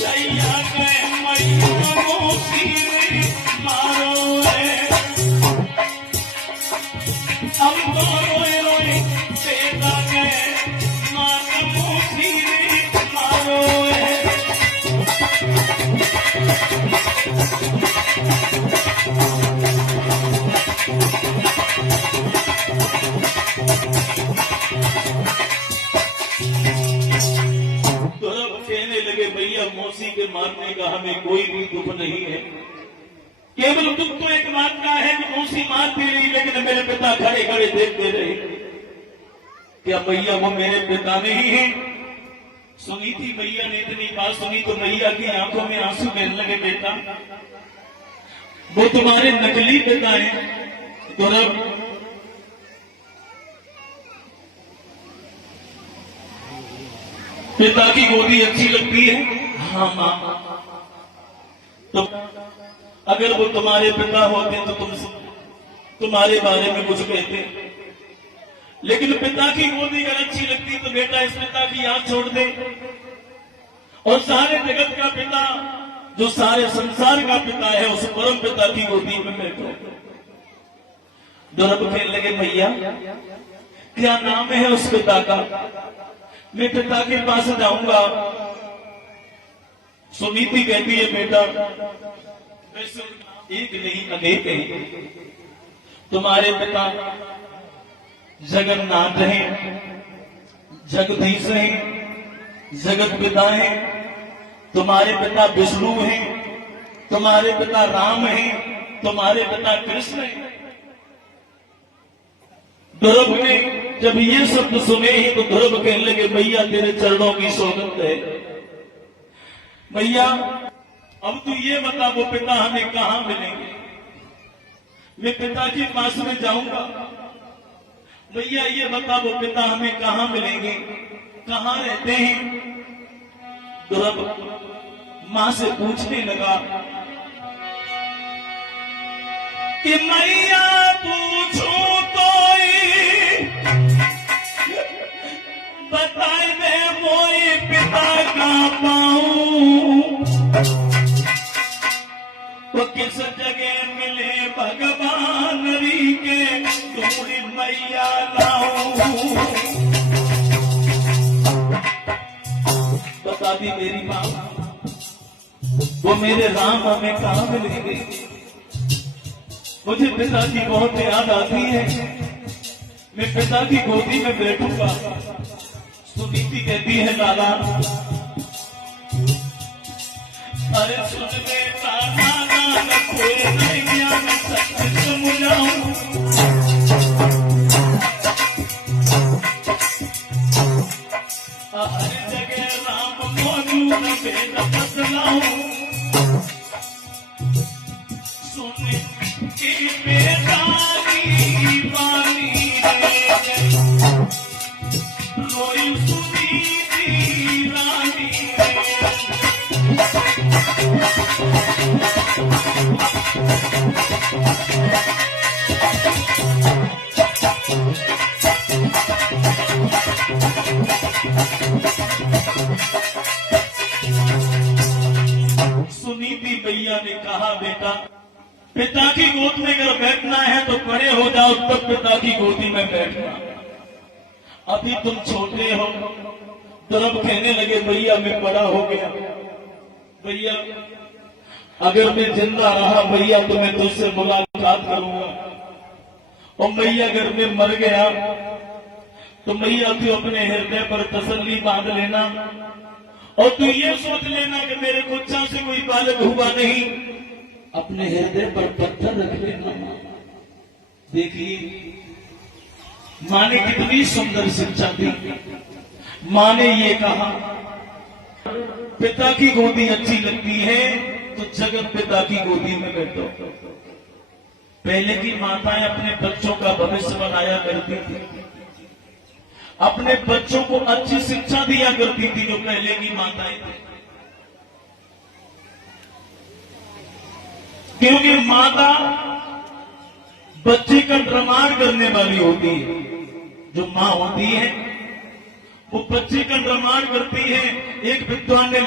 सैया के मैया मोसी मारो है अब तो रोए रोए बेटा के माँ मोसी मारो है भैया मौसी के मारने का हमें कोई भी दुख नहीं है, केवल दुख तो एक बात का है कि मौसी मारती रही लेकिन मेरे पिता खड़े खड़े देखते रहे। क्या भैया वो मेरे पिता नहीं है? सुनी थी भैया ने इतनी बात सुनी तो भैया की आंखों में आंसू बहने लगे। बेटा वो तुम्हारे नकली पिता है। गौरव पिता की गोदी अच्छी लगती है? हाँ मां। तो अगर वो तुम्हारे पिता होते तो तुम्हारे बारे में कुछ कहते, लेकिन पिता की गोदी अगर अच्छी लगती तो बेटा इस पिता की याद छोड़ दे और सारे जगत का पिता जो सारे संसार का पिता है उस परम पिता की गोदी में बैठो। दुर्ब खेल लगे भैया क्या नाम है उस पिता का? मैं पिता के पास जाऊंगा। सुनीति कहती है बेटा वैसे एक नहीं अनेक है। तुम्हारे पिता जगन्नाथ हैं, जगदीश हैं, जगत पिता हैं। तुम्हारे पिता विष्णु हैं, तुम्हारे पिता राम हैं, तुम्हारे पिता कृष्ण हैं। ध्रुव ने जब ये शब्द सुने ही तो ध्रुव कहने लगे भैया तेरे चरणों की सौगंध है। भैया अब तू ये बता वो पिता हमें कहां मिलेंगे? मैं पिता के पास में जाऊंगा। भैया ये बता वो पिता हमें कहां मिलेंगे, कहां रहते हैं? ध्रुव मां से पूछने लगा कि मैया पूछूं बताए मैं मोई पिता का पाऊं तो किस जगह मिले भगवान री के तुम्हारी मैया लाऊं। बता दी मेरी मां वो मेरे राम हमें कहां मिलेंगे? मुझे पिता की बहुत याद आती है। मैं पिता की गोदी में बैठूंगा। सुनीति कहती है लाला अरे सुन बेटा नाना कोई नहीं ज्ञान सच सुन जाऊं। हर जगह राम मौजूद बेटा बदलाऊं। सुन की बेटा की वाणी रोई सुनीति रानी सुनीति भैया ने कहा बेटा पिता की गोद में अगर बैठना है तो खड़े हो जाओ तब पिता की गोदी में बैठना। अभी तुम छोटे हो। ध्रुव कहने लगे भैया मैं बड़ा हो गया। भैया अगर मैं जिंदा रहा भैया तो मैं तुझसे मुलाकात करूंगा और भैया अगर मैं मर गया तो भैया तू अपने हृदय पर तसल्ली बांध लेना और तू ये सोच लेना कि मेरे कुच्छा से कोई बालक हुआ नहीं। अपने हृदय पर पत्थर रख लेना। देखिए मां ने कितनी सुंदर शिक्षा दी। मां ने ये कहा पिता की गोदी अच्छी लगती है तो जगत पिता की गोदी में बैठो। पहले की माताएं अपने बच्चों का भविष्य बनाया करती थी, अपने बच्चों को अच्छी शिक्षा दिया करती थी जो पहले की माताएं थी। क्योंकि माता बच्चे का निर्माण करने वाली होती है। जो मां होती है वो बच्चे का निर्माण करती है। एक विद्वान ने